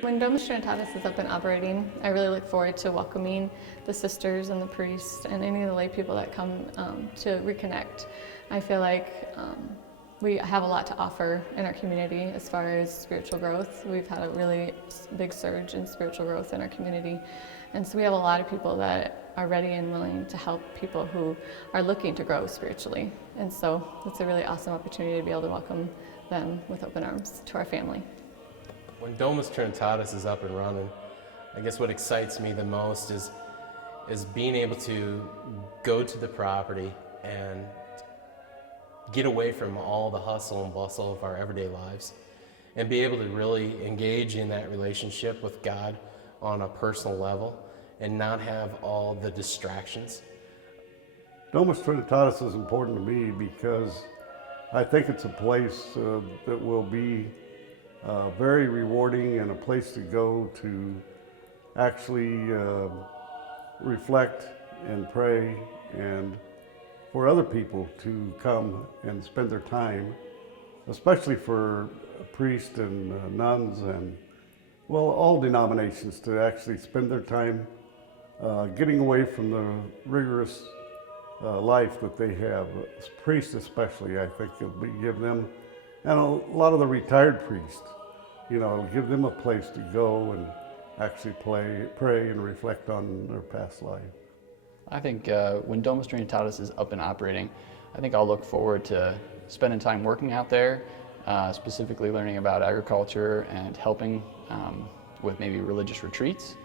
When Domus Trinitatis is up and operating, I really look forward to welcoming the sisters and the priests and any of the lay people that come to reconnect. I feel like we have a lot to offer in our community as far as spiritual growth. We've had a really big surge in spiritual growth in our community. And so we have a lot of people that are ready and willing to help people who are looking to grow spiritually. And so it's a really awesome opportunity to be able to welcome them with open arms to our family. When Domus Trinitatis is up and running, I guess what excites me the most is being able to go to the property and get away from all the hustle and bustle of our everyday lives and be able to really engage in that relationship with God on a personal level and not have all the distractions. Domus Trinitatis is important to me because I think it's a place that will be very rewarding and a place to go to actually reflect and pray, and for other people to come and spend their time, especially for priests and nuns and, well, all denominations, to actually spend their time getting away from the rigorous life that they have. Priests especially, I think it'll give them, and a lot of the retired priests, it'll give them a place to go and actually pray and reflect on their past life. I think when Domus Trinitatis is up and operating, I think I'll look forward to spending time working out there, specifically learning about agriculture and helping with maybe religious retreats,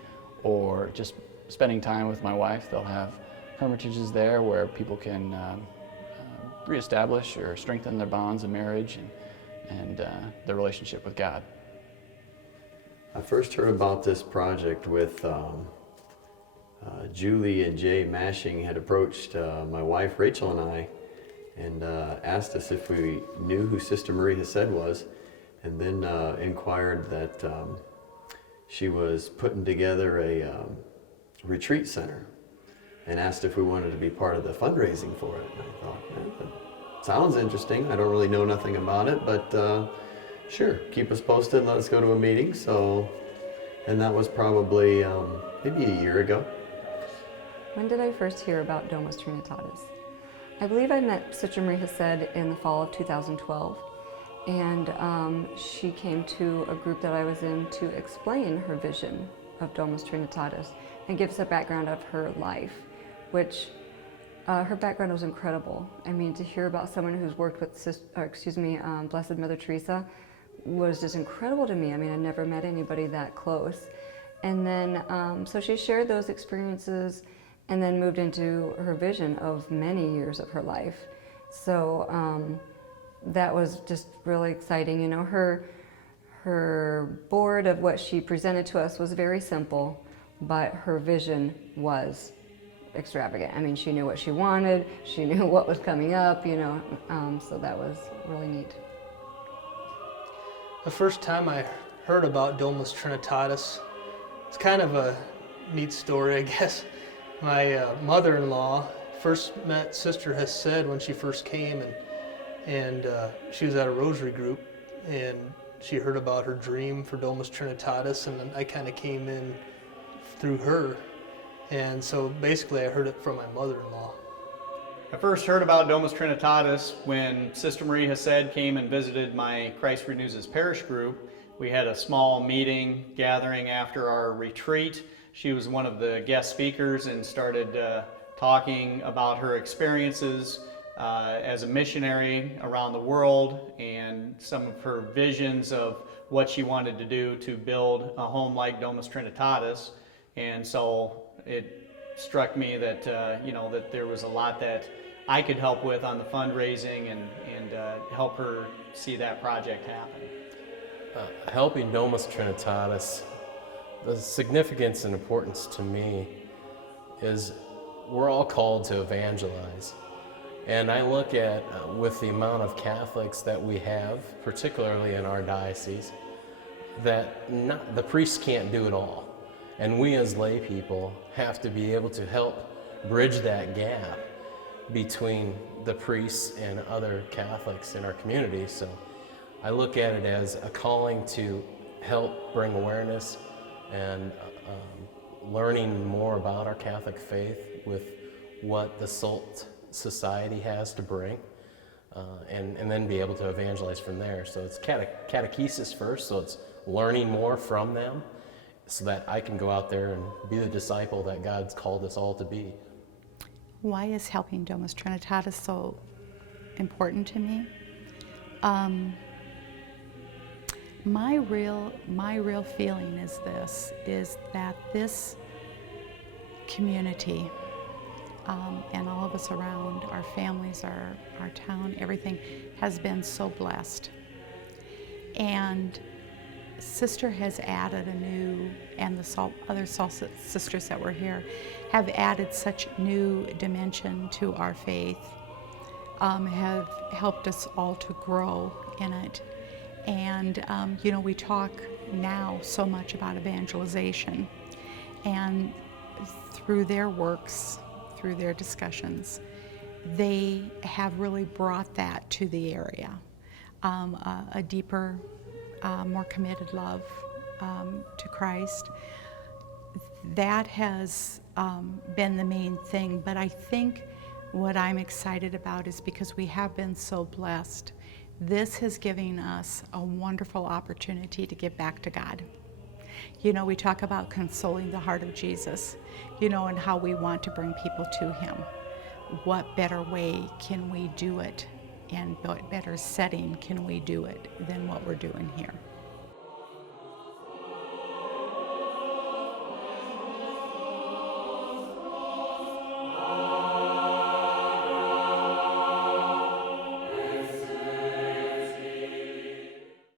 or just spending time with my wife. They'll have hermitages there where people can reestablish or strengthen their bonds of marriage and their relationship with God. I first heard about this project with Julie and Jay Mashing had approached my wife Rachel and I and asked us if we knew who Sister Marie Hesed was, and then inquired that she was putting together a retreat center and asked if we wanted to be part of the fundraising for it. And I thought, that sounds interesting. I don't really know nothing about it, but sure, keep us posted, let us go to a meeting. So, and that was probably maybe a year ago. When did I first hear about Domus Trinitatis? I believe I met Sister Marie Hesed in the fall of 2012, and she came to a group that I was in to explain her vision of Domus Trinitatis and give us a background of her life, which her background was incredible. I mean, to hear about someone who's worked with Blessed Mother Teresa was just incredible to me. I mean, I never met anybody that close. And then, so she shared those experiences and then moved into her vision of many years of her life. So that was just really exciting. Her board of what she presented to us was very simple, but her vision was extravagant. I mean, she knew what she wanted, she knew what was coming up, so that was really neat. The first time I heard about Domus Trinitatis, it's kind of a neat story, I guess. My mother-in-law first met Sister Hesed when she first came, and she was at a rosary group, and she heard about her dream for Domus Trinitatis, and then I kind of came in through her. And so basically I heard it from my mother-in-law. I first heard about Domus Trinitatis when Sister Marie Hesed came and visited my Christ Renews His Parish group. We had a small meeting gathering after our retreat. She was one of the guest speakers and started talking about her experiences as a missionary around the world and some of her visions of what she wanted to do to build a home like Domus Trinitatis. And so it struck me that that there was a lot that I could help with on the fundraising and help her see that project happen. Helping Domus Trinitatis, the significance and importance to me is we're all called to evangelize. And I look at, with the amount of Catholics that we have, particularly in our diocese, that the priests can't do it all. And we as lay people have to be able to help bridge that gap between the priests and other Catholics in our community. So I look at it as a calling to help bring awareness and learning more about our Catholic faith with what the SALT Society has to bring, and then be able to evangelize from there. So it's catechesis first, so it's learning more from them so that I can go out there and be the disciple that God's called us all to be. Why is helping Domus Trinitatis so important to me? My real feeling is that this community and all of us around, our families, our town, everything has been so blessed. And Sister has added a new, and the other SALT sisters that were here have added such new dimension to our faith, have helped us all to grow in it. And you know, we talk now so much about evangelization, and through their works, through their discussions, they have really brought that to the area, a deeper, more committed love to Christ. That has been the main thing, but I think what I'm excited about is because we have been so blessed, this has given us a wonderful opportunity to give back to God. You know, we talk about consoling the heart of Jesus, you know, and how we want to bring people to Him. What better way can we do it, and what better setting can we do it than what we're doing here?